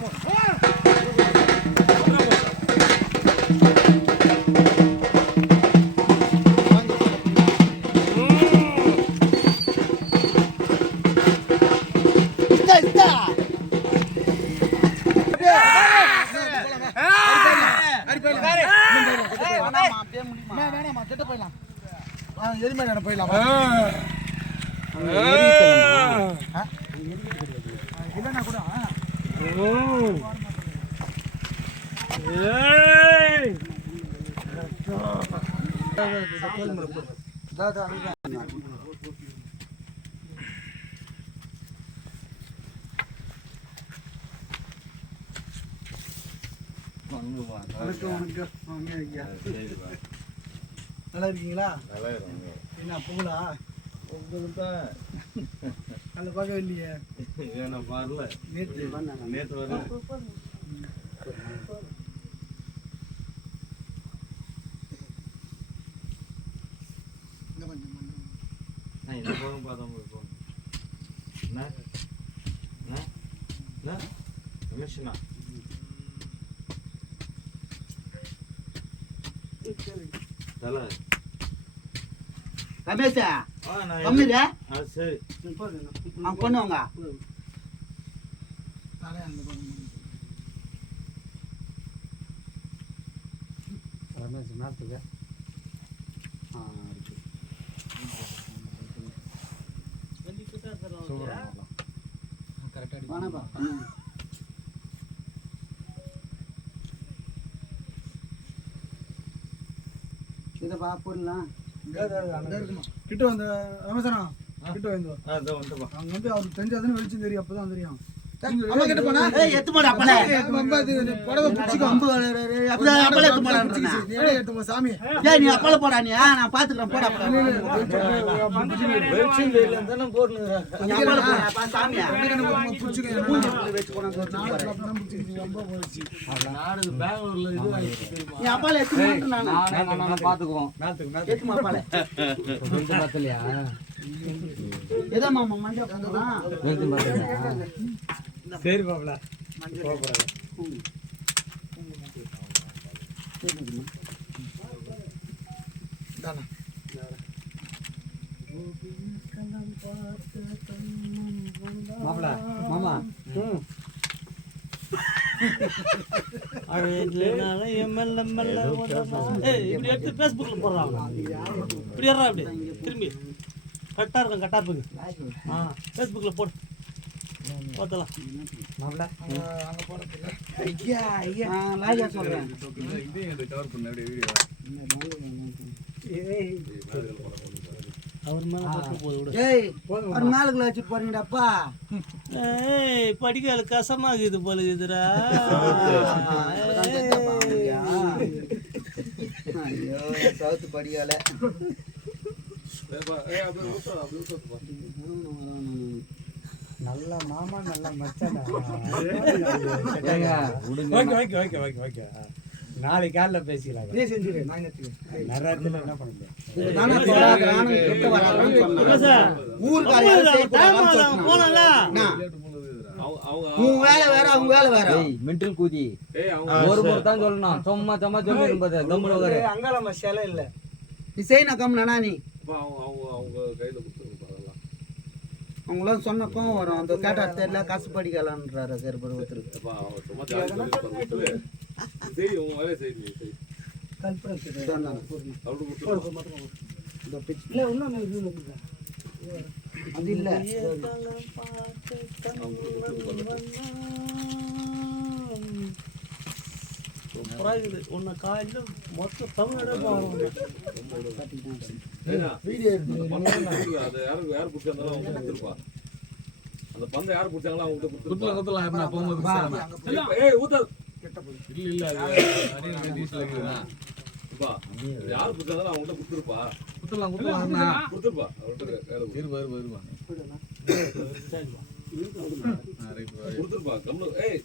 more. நல்லா இருக்கீங்களா என்ன புகழா அந்த பார்க்க இல்லையே நேற்று நேற்று வர இந்த கொஞ்சம் மண்ணு. இந்த பக்கம் பார்த்தோம் இப்போ என்ன என்ன என்ன ரமேஷ்ண்ணா தலை ரமேஷா ஆ நான் கம்மிடா ஆ சரி அவன் பண்ணுவாங்க ரமேஷ் நாட்டுக்கு கரெக்டாக வேணாப்பா இதப்பா போடலாம் அங்க இருக்குமா? கிட்ட வந்து ரமேசனா கிட்ட வந்து இதோ அங்க வந்து அவருக்கு தெரிஞ்சாதானே வெளிச்சம் தெரியும் அப்பதான் தெரியும் சாமி. ஏய் நீ அப்பல போடா நீ. நான் பாத்துக்கிறேன். போடா பார்த்தலையா எதோ மாமா மஞ்சள் சரி பாப்பல மாப்பிள மாமா. இப்படி எடுத்து ஃபேஸ்புக்ல போடுறாங்க. இப்படி ஏறா இப்படி. திரும்பி. கரெக்டாக இருக்கும் இருக்கு ஆ ஃபேஸ்புக்கில் போடு. பார்த்தலாம் மாப்பிள அங்க போறதில்ல ஐயா ஐயா லாஜா சொல்றேன் அவர் மேலே பார்க்க போது விடு ஏய் ஒரு நாளுக்குள்ள வச்சு போறீங்கடாப்பா ஏய் படிக்கால கசமாகுது போல இதுடா ஐயோ சவுத்து படியால நல்ல மாமா நல்ல மச்சாடா ஓகே ஓகே ஓகே ஓகே நாளைக்கு காலைல பேசிக்கலாம். நீ செஞ்சிரு நான் எடுத்துக்கிறேன் நேரத்தில் என்ன பண்ண முடியும்? இது. போனல? உன் வேலை வேற அவங்க வேலை வேற. மென்டல் கூதி. ஒரு முறை தான் சொல்லணும். சும்மா சும்மா சொல்லி இருப்பது கம்முல வர அங்காளம்மா சிலை இல்ல. நீ செய்யணும் கம்னா நீ. அவங்களாம் சொன்ன கோவம் வரும். அந்த கேட்டா தெரியல காசு படிக்கலான்றாரு கருப்பர் ஒருத்தருக்கு இதாண்டாங்க. இந்த பிச்சு. இல்ல இன்னும் இது இருக்குது. அது இல்ல உன்னை காலையில் மொத்தம் தமிழோட போவாங்க வீடியோ எடுத்து அந்த பந்தை யார் பிடிச்சாங்களோ அவங்க நான் போகும்போது. ஏய் ஊத்த இல்ல இல்ல அது யார் பிடிச்சாங்களோ அவங்க கொடுத்துருப்பா குத்தலாம் அண்ணா. கொடுத்துருப்பா அவர்கிட்ட கையில கொடு. இருப்பா இருப்பா இருப்பா ஆ, ரைட் வா. கொடுத்துருப்பா கம்மு ஏய்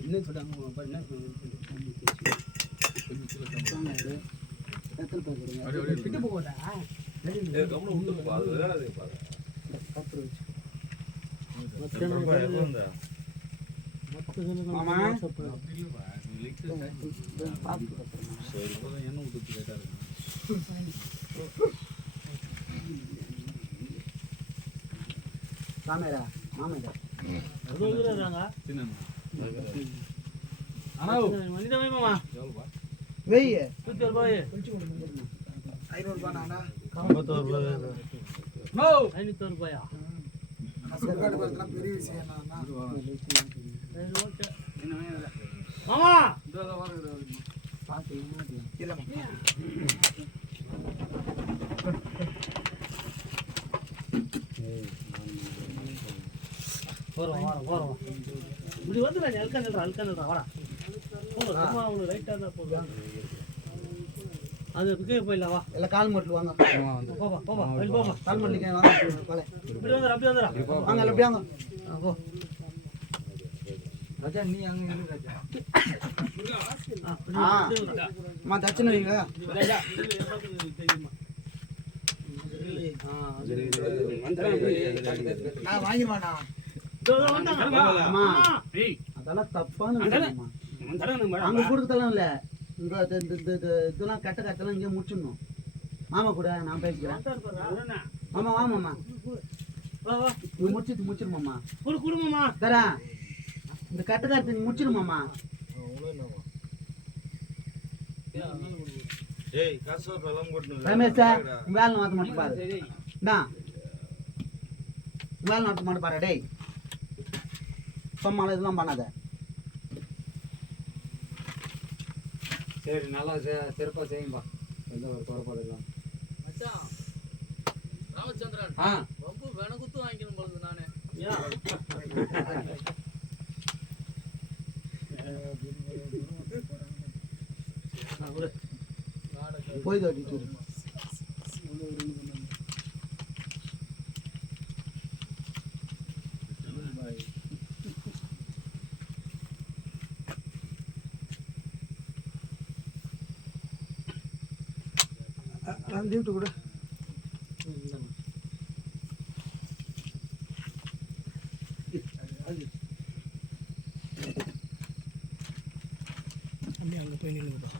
என்ன சொல்றாங்க என்ன என்ன கேட்டா இருக்கு சின்ன மாமா வெய்ய நூத்தி ஒரு ரூபாய். பார்த்தா பெரிய விஷயம். மாமா! இல்லைம்மா போறோம் வாரம் போறோம் இப்படி வந்து நான் அல்கா நில்றா அல்கா நில்றா வாடா. போங்க சும்மா அவனுக்கு ரைட்டா தான் போதும் அது கீழே போயிடலாம் வா. எல்லாம் கால் மட்டில் வாங்க. போப்பா கால் வாங்க இப்படி அப்படி வாங்க வாங்க. போ. ராஜா நீ அங்க இரு ராஜா. ஆ. அம்மா வைங்க. ராஜா? ஆ, வாங்கிடுவாண்ணா அதெல்லாம் தப்பான அங்க இல்ல. இங்க இதெல்லாம் கட்ட கட்டெல்லாம் இங்கே முடிச்சிடணும். மாமா கூட நான் பேசிக்கிறேன். மாமா வா மாமா. இது முடிச்சிட்டு முடிச்சிருமாமா. தரேன் இந்த கட்ட கட்டு முடிச்சிருமாமா ரமேஷ் உன் வேலை மாத்த மாட்டேன் பாரு. வேலை மாத்த மாட்டேன் பாரு டேய். சும்மா இதெல்லாம் பண்ணாத. சரி நல்லா செ- சிறப்பா செய்யும்பா. எந்த ஒரு குறைபாடு இல்லாம. ஆ. ஏன்? ஆ, குடு. போய் தோட்டிட்டு நான் லீவ்ட்டு கூட அங்கே போய் நின்றுப்பா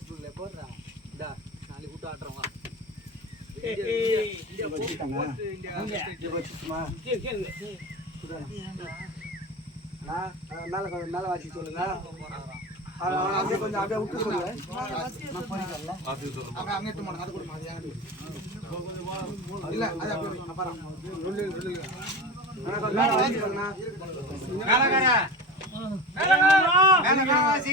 ஃபேஸ்புக்ல போடுறா. இந்தா நாளைக்கு விட்டு ஆட்டுறோம். மேல மேல வாசி சொல்லுங்க. அப்படியே கொஞ்சம் அப்படியே விட்டு சொல்லுங்க நான் போயிடல அப்படியே அங்கே எடுத்து போனேன் அது கொடுமா அது ஏன் இல்லை அது அப்படியே வை. நான் பாரேன் சொல்லு சொல்லு. மேல வாசி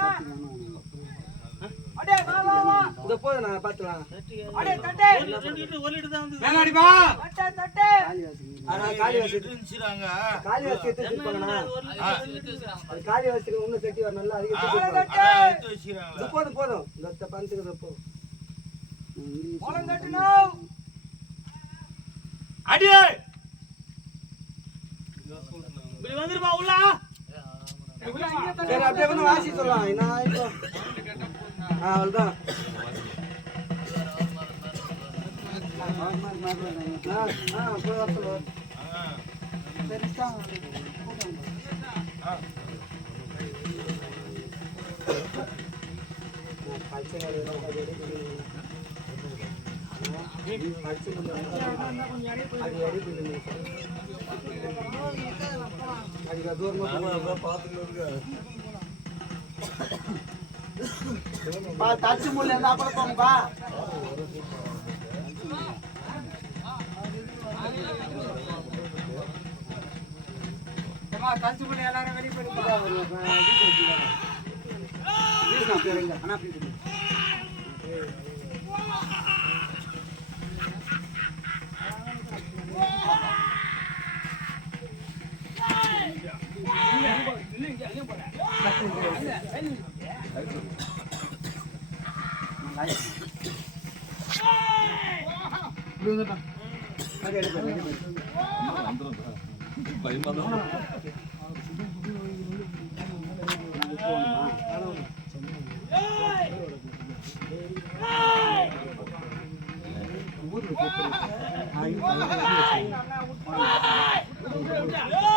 இந்த போதும் நான் பாத்துலாம் ஒரு லிட்டர், ரெண்டு லிட்டர், ஒரு. காலி வாசி காலி வாசி எடுத்து செட்டி இது போதும் போதும். இந்த பஞ்சுக்கு போதும் இப்படி வந்துருப்பா உள்ள? சரி அப்படியே கொஞ்சம் வாசி சொல்லலாம். என்ன இப்போ ஆ அவ்வளோதான் ஆ அது போய் தச்சு முள்ள இருந்தா அப்புறம் போங்கப்பா தச்சு முள்ள எல்லாரும் வெளியே போயிட்டு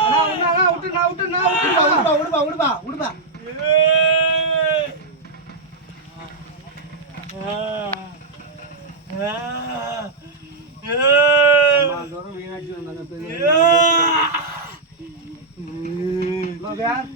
அண்ணா அப்படி இரு. இப்படி Yeah.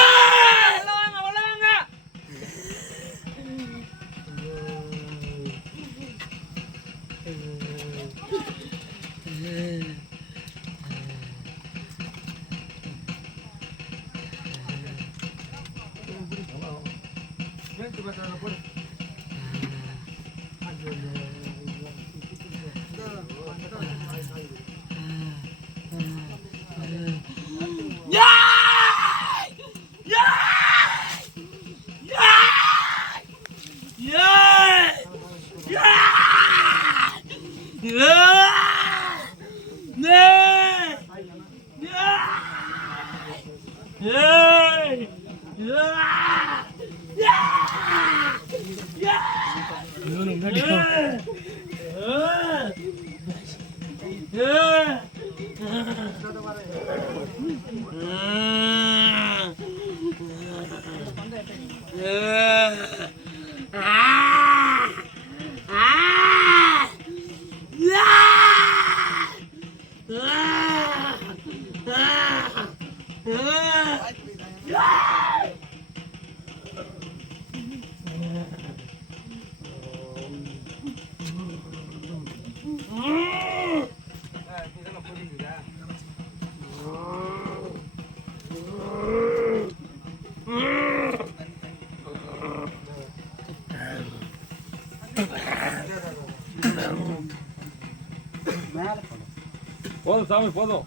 போதும் சாமி போதும்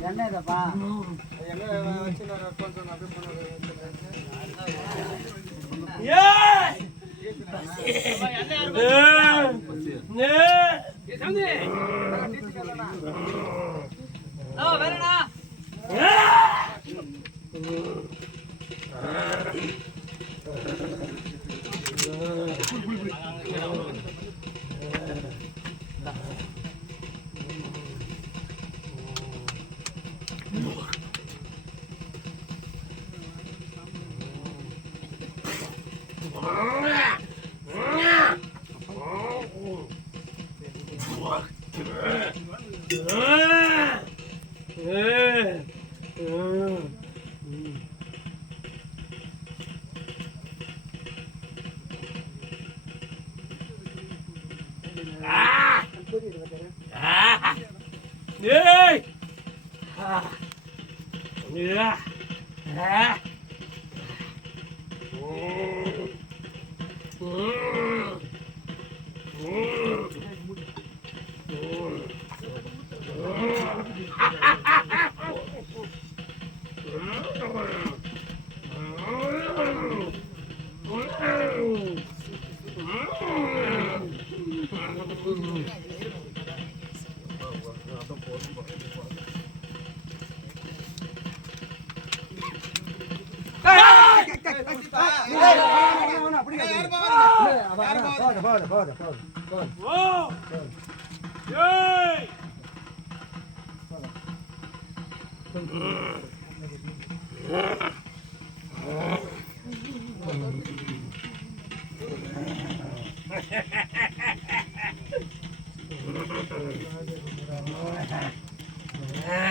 என்ன இதப்பா வேறடா Yeah. Yeah! อ่า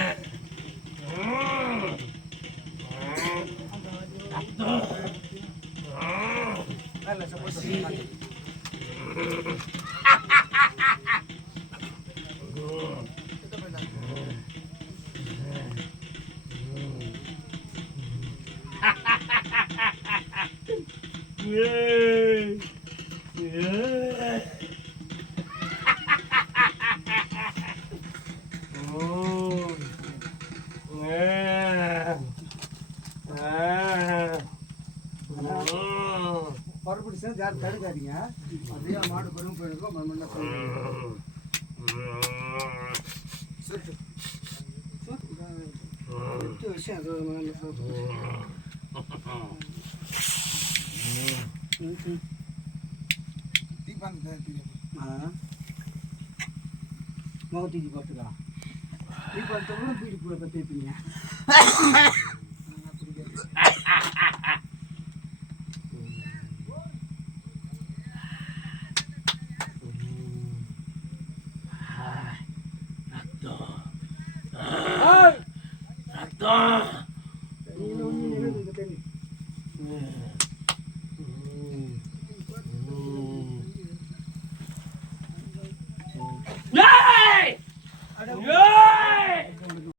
பரப்பிடிச்சா யாரும் தடுக்காதீங்க அப்படியே மாடு பெரும் போயிருக்கோம் மண்ணா சரி எட்டு வருஷம் அது தீபாங்க முகத்தூக்கி போட்டுக்கா தீபாவளி பீடி கூட பற்றிருப்பீங்க ரத்தம்